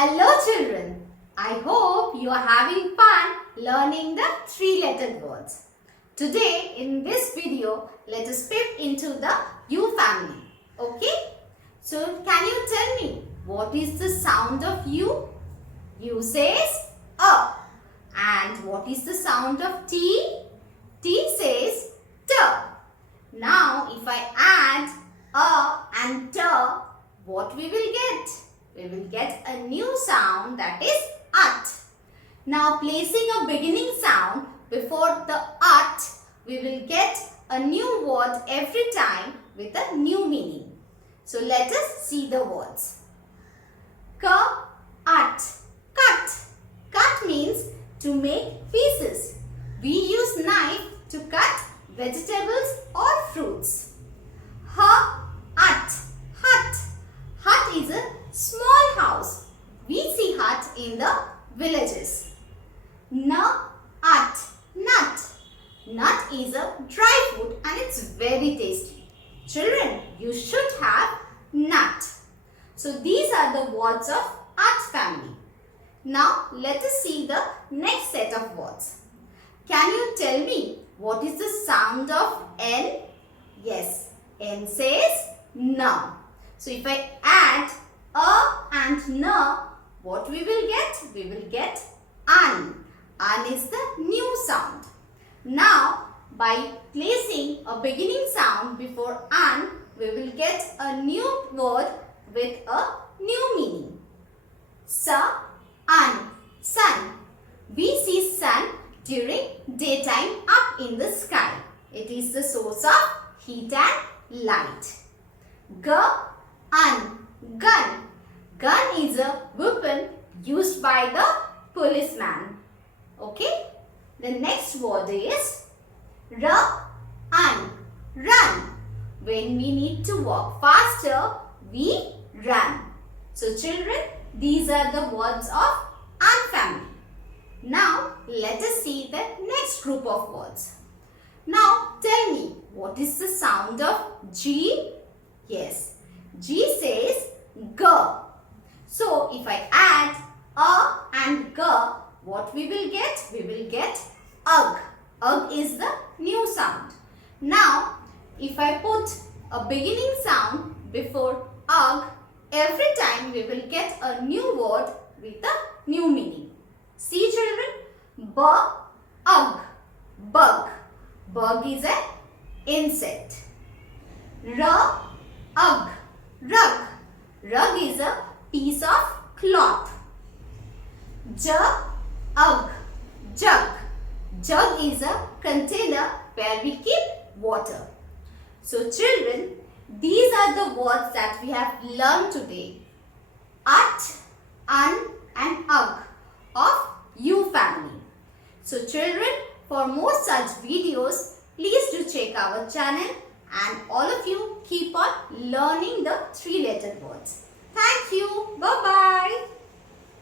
Hello children, I hope you are having fun learning the three-lettered words. Today in this video, let us peep into the U family. Okay? So can you tell me what is the sound of U? U says A. And what is the sound of T? T says T. Now if I add A and T, what we will get? We will get a new sound, that is at. Now placing a beginning sound before the at, we will get a new word every time with a new meaning. So let us see the words. At, cut. Cut means to make pieces. We use knife to cut vegetables or fruits. Hut. Hut is a small house. We see hut in the villages. Nut. Nut is a dry fruit and it's very tasty. Children, you should have nut. So these are the words of at family. Now let us see the next set of words. Can you tell me what is the sound of N? Yes, N says no. So if I add A and N, what we will get? We will get an. An is the new sound. Now by placing a beginning sound before an, we will get a new word with a new meaning. Sun. We see sun during daytime up in the sky. It is the source of heat and light. Gun. Gun is a weapon used by the policeman. Okay. The next word is run. When we need to walk faster, we run. So children, these are the words of an family. Now let us see the next group of words. Now tell me, what is the sound of G? Yes, G says G. So if I add A and G, what we will get? We will get UG. UG is the new sound. Now if I put a beginning sound before UG, every time we will get a new word with a new meaning. See children, bug. Bug is an insect. Rug. Rug is a piece of cloth. Jug is a container where we keep water. So children, these are the words that we have learned today. At, an and ug of U family. So children, for more such videos, please do check our channel and all of you keep on learning the three-lettered words. Thank you. Bye-bye.